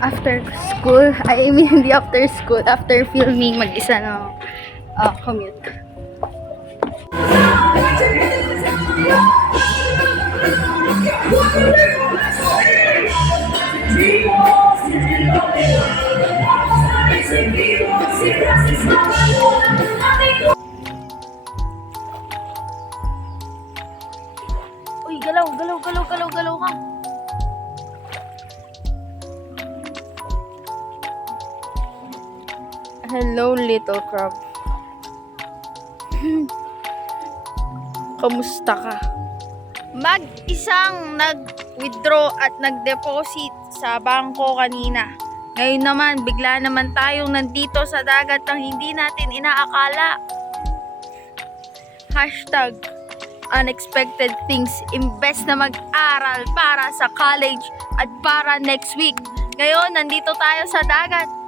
after school, I mean, hindi after school, after filming, mag-isa na uh, commute. Uy, galaw, galaw, galaw, galaw, galaw ka. Hello, little crab. Kamusta ka? Mag-isang nag-withdraw at nag-deposit sa bangko kanina. Ngayon naman, bigla naman tayong nandito sa dagat ng hindi natin inaakala. Hashtag unexpected things. Imbes na mag-aral para sa college at para next week. Ngayon, nandito tayo sa dagat.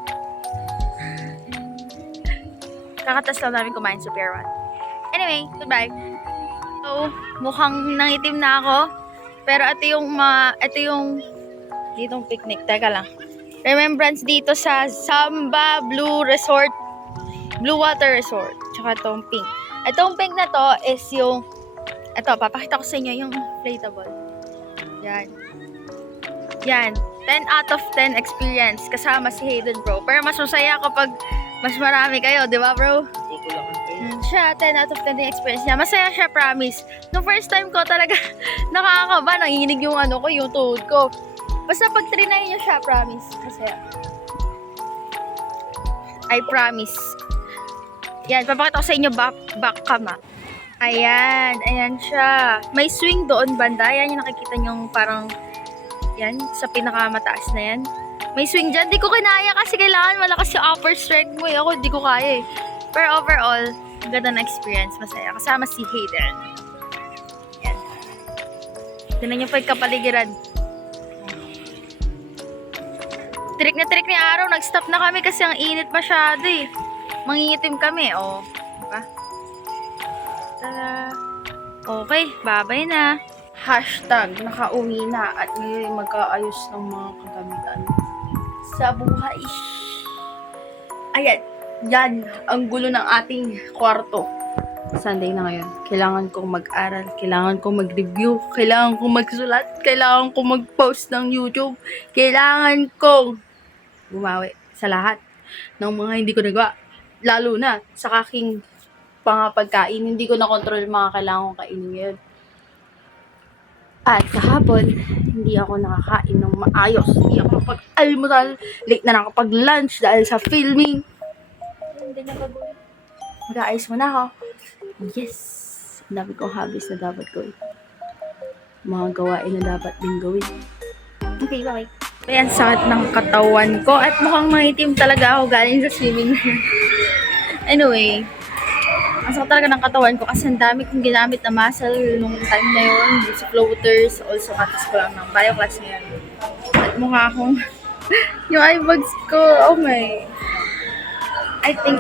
Kakatas lang namin kumain sa Pier 1. Anyway, goodbye. So, mukhang nangitim na ako. Pero ito yung ma, ito yung ditong picnic. Teka lang. Remembrance dito sa Samba Blue Resort. Blue Water Resort. Tsaka itong pink. Itong pink na to is yung ito, papakita ko sa inyo yung inflatable. Yan. Yan. 10 out of 10 experience kasama si Hayden bro. Pero mas masaya kapag mas marami kayo, di ba bro? Mm, siya, 10 out of 10 yung experience niya. Masaya siya, promise. Nung first time ko talaga, nakakakaba, nanginig yung ano ko, yung tuhod ko. Basta pag trinay niyo siya, promise. Masaya. I promise. Yan, papakita ko sa inyo back, back cam ah. Ayan, ayan siya. May swing doon banda. Yan yung nakikita nyo parang, yan, sa pinakamataas na yan. May swing dyan. Di ko kinaya kasi kailangan malakas yung upper strength mo. eh. Ako, di ko kaya eh. Pero overall, ganda na experience. Masaya. Kasama si Hayden. Yan. Tignan nyo pa yung kapaligiran. Trick na trick ni araw. Nag-stop na kami kasi ang init masyado eh. Mangingitim kami. Oh, diba? Tara. Okay, babay na. Hashtag nakauwi na at ngayon magkaayos ng mga kagamitan sa buhay. Ayan, yan ang gulo ng ating kwarto. Sunday na ngayon. Kailangan kong mag-aral, kailangan kong mag-review, kailangan kong magsulat, kailangan kong mag-post ng YouTube, kailangan kong bumawi sa lahat ng mga hindi ko nagawa. Lalo na sa aking pangapagkain, hindi ko na control yung mga kailangan kong kainin ngayon. At kahapon, hindi ako nakakain ng maayos. Hindi ako nakapag-almusal. Late na nakapag-lunch dahil sa filming. Mag-aayos muna ako. Yes! Ang dami kong hobbies na dapat gawin. Mga gawain na dapat din gawin. Okay, bye. Ayan, sakit ng katawan ko. At mukhang maitim talaga ako galing sa swimming anyway, ang sakit talaga ng katawan ko kasi ang dami kong ginamit na muscle nung time na yun. Sa floaters, also katas ko lang ng bio class ngayon. At mukha akong yung eye bags ko, oh my. I think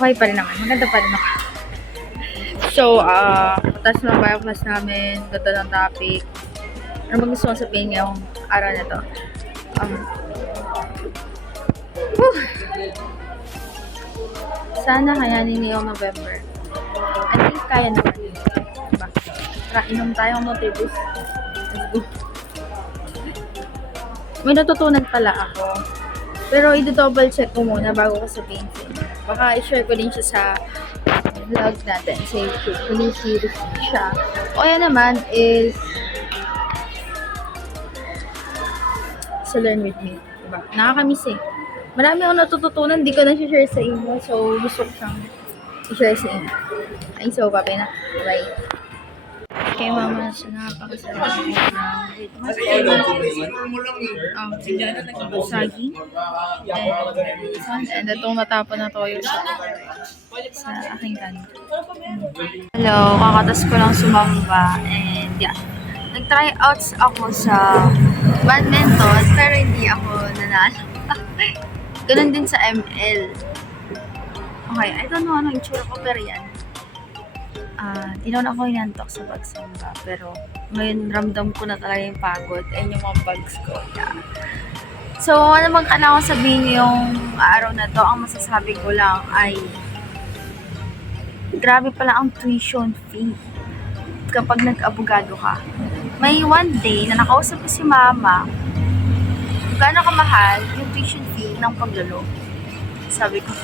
okay pa rin naman. Maganda pa rin ako. So, ah, uh, tatas ng bio class namin, ganda ng topic. Ano bang gusto kong sabihin ngayong araw na to? Um, whew. Sana kayanin ngayong November. I think kaya naman. Diba? Tara, inom tayong Nutibus. Let's go. May natutunan pala ako. Pero i-double check ko muna bago ko sabihin sa inyo. Baka i-share ko din siya sa vlog natin sa YouTube. Kung series siya. O yan naman is sa Learn With Me. Diba? Nakakamiss eh. Marami akong natututunan, di ko na share sa inyo. So, gusto ko siyang i-share sa inyo. Ay, so, papay na. Bye. Kay mama sa napakasarap ng dito. Mas um, saging and, and itong natapon na toyo sa, sa aking kanin. Hello, kakatas ko lang sumamba and yeah. Nag-try outs ako sa badminton pero hindi ako nanalo. Ganun din sa ML. Okay, I don't know ano yung tsura ko pero yan. Ah, di naman ako inantok sa pagsamba, pero ngayon ramdam ko na talaga yung pagod. Ayun yung mga bags ko. Yeah. So, ano bang kailangan ko sabihin yung araw na to? Ang masasabi ko lang ay grabe pala ang tuition fee kapag nag-abogado ka. May one day na nakausap ko si mama gaano kamahal yung tuition ng paglalo. Sabi ko,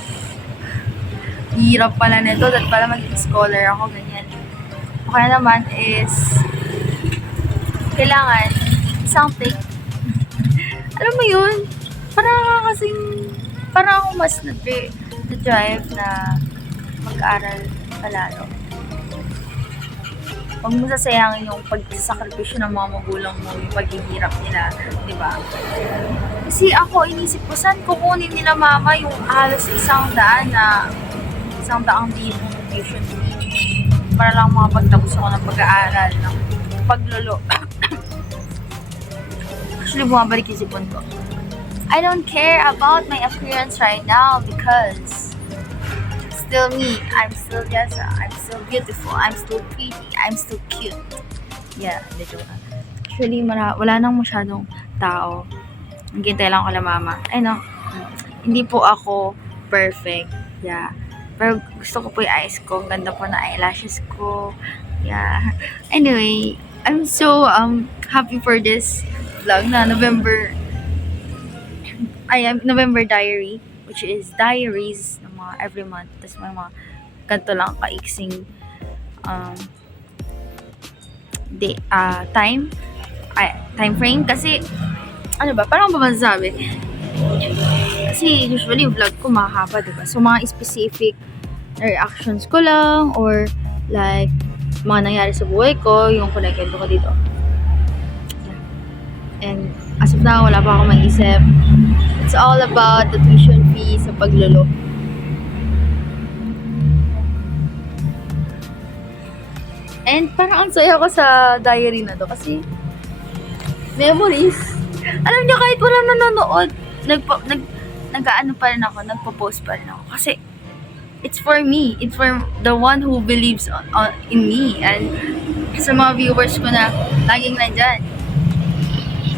hirap pala nito, that pala maging scholar ako, ganyan. O naman is, kailangan isang take. Alam mo yun, parang ka kasing, parang ako mas na- na-drive na mag-aral palalo. Huwag mo sasayangin yung pagsasakripisyo ng mga magulang mo, yung paghihirap nila, di ba? Kasi ako, inisip ko, saan kukunin nila mama yung halos isang daan na isang daang libong tuition para lang makapagtapos ako ng pag-aaral ng paglolo. Actually, bumabalik yung sipon ko. I don't care about my appearance right now because still me. I'm still Jessa. I'm still beautiful. I'm still pretty. I'm still cute. Yeah, hindi joke lang. Actually, mara, wala nang masyadong tao. Naghintay lang ako na mama. Ay no, hindi po ako perfect. Yeah. Pero gusto ko po yung eyes ko. Ang ganda po na eyelashes ko. Yeah. Anyway, I'm so um happy for this vlog na November I am November diary which is diaries ng mga every month. Tapos may mga ganito lang kaiksing um, day, ah, time ay, time frame kasi ano ba, parang ba masasabi? Kasi usually vlog ko mahaba, diba? So mga specific reactions ko lang or like mga nangyari sa buhay ko, yung connected ko dito. Yeah. And as of now, wala pa akong maisip. It's all about the tuition paglolo. And parang ang saya ko sa diary na to kasi memories. Alam niyo, kahit walang nanonood, nagpa, nag, nag-ano pa rin ako, nagpo-post pa rin ako. Kasi, it's for me. It's for the one who believes on, on, in me. And sa mga viewers ko na laging nandyan.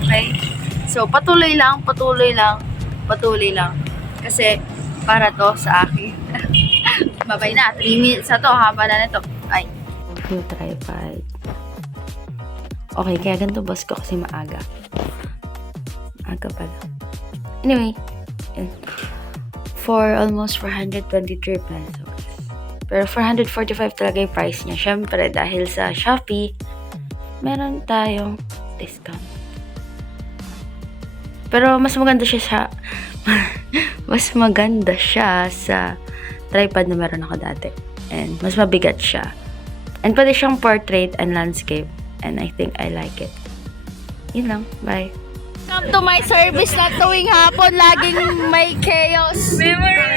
Okay? So, patuloy lang, patuloy lang, patuloy lang. Kasi, para to sa akin. Babay na. 3 minutes na to. Haba na na to. Ay. yung tripod. Okay, kaya ganito boss ko kasi maaga. Maaga pala. Anyway, for almost 423 pesos. Pero 445 talaga yung price niya. Siyempre, dahil sa Shopee, meron tayong discount. Pero mas maganda siya sa mas maganda siya sa tripod na meron ako dati. And mas mabigat siya. And pwede siyang portrait and landscape. And I think I like it. Yun lang. Bye. Come to my service na tuwing hapon, laging may chaos. Memory!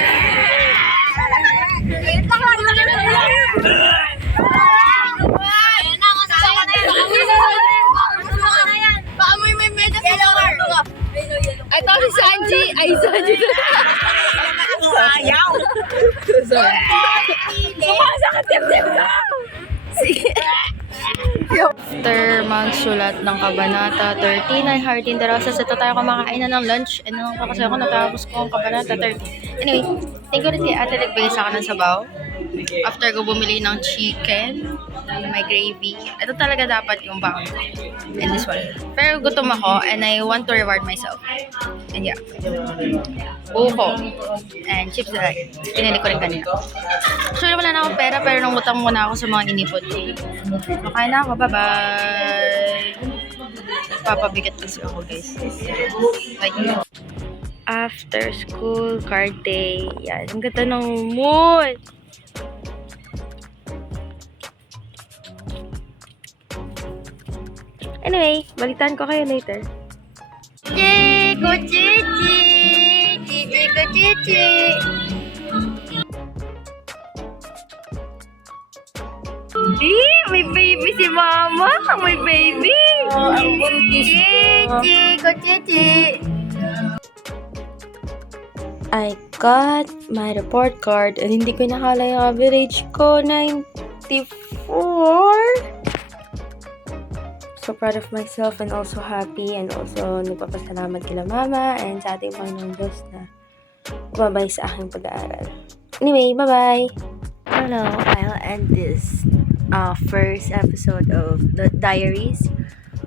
Ito si Sanji. Ay, Sanji. Sayaw. Sumasakit yung ka. After magsulat ng Kabanata 13 ay Heart in the Roses, ito tayo kumakain na ng lunch. And nung kasi ako natapos ko ang Kabanata 13. Anyway, thank you rin kay Ate nagbigay sa akin sabaw. After ko bumili ng chicken, may gravy. Ito talaga dapat yung baon ko. And this one. Pero gutom ako and I want to reward myself. And yeah. Buko. And chips na lang. Pinili ko rin kanina. Actually, wala na akong pera pero nangutang muna ako sa mga inipot ko. Makain na ako. Bye-bye. Papabigat kasi ako, guys. Like, after school card day. Yan. Ang ganda ng mood. Anyway, balitan ko kayo later. Chichi ko chichi! Chichi ko chichi! Eh, may baby si mama! May baby! Oh, ang buntis ko. Chichi! I got my report card and hindi ko nakala yung average ko, 95 four. So proud of myself and also happy and also nagpapasalamat kila mama and sa ating Panginoong Diyos na umabay sa aking pag-aaral. Anyway, bye-bye! Hello, I'll end this uh, first episode of the diaries,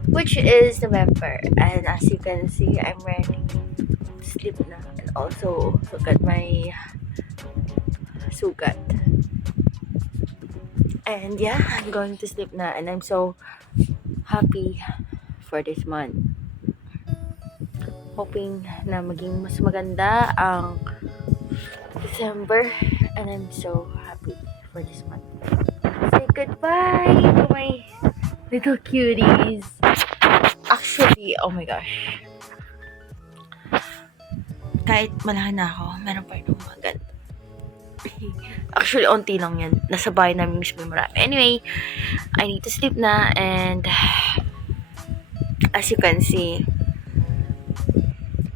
which is November. And as you can see, I'm to sleep na. And also, look at my sugat. And yeah, I'm going to sleep na. And I'm so happy for this month. Hoping na maging mas maganda ang December. And I'm so happy for this month. Say goodbye to my little cuties. Actually, oh my gosh. Kahit malaki na ako, meron pa rin. Actually, onti lang yan. Nasa bahay namin mismo yung marami. Anyway, I need to sleep na and as you can see,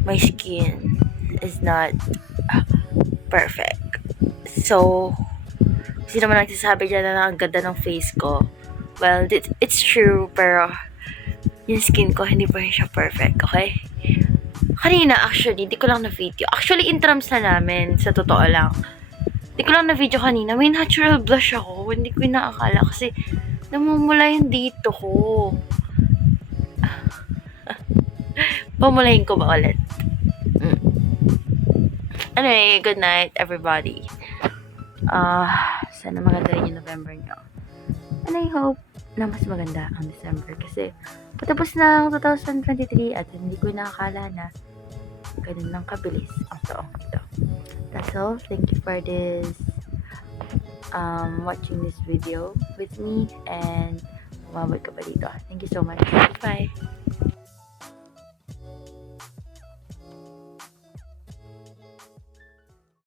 my skin is not perfect. So, sino naman nagsasabi dyan na ang ganda ng face ko? Well, it, it's true, pero yung skin ko, hindi pa rin siya perfect, okay? Kanina, actually, di ko lang na-video. Actually, in terms na namin, sa totoo lang. Di ko lang na-video kanina. May natural blush ako. Hindi ko inaakala kasi namumula yung dito ko. Pamulahin ko ba ulit? Mm. Anyway, good night, everybody. Ah, sana maganda rin yung November nyo. And I hope na mas maganda ang December kasi patapos na ang 2023 at hindi ko nakakala na ganun lang kabilis ang taong ito. That's all. Thank you for this um, watching this video with me and umabot ka pa dito. Thank you so much. Bye!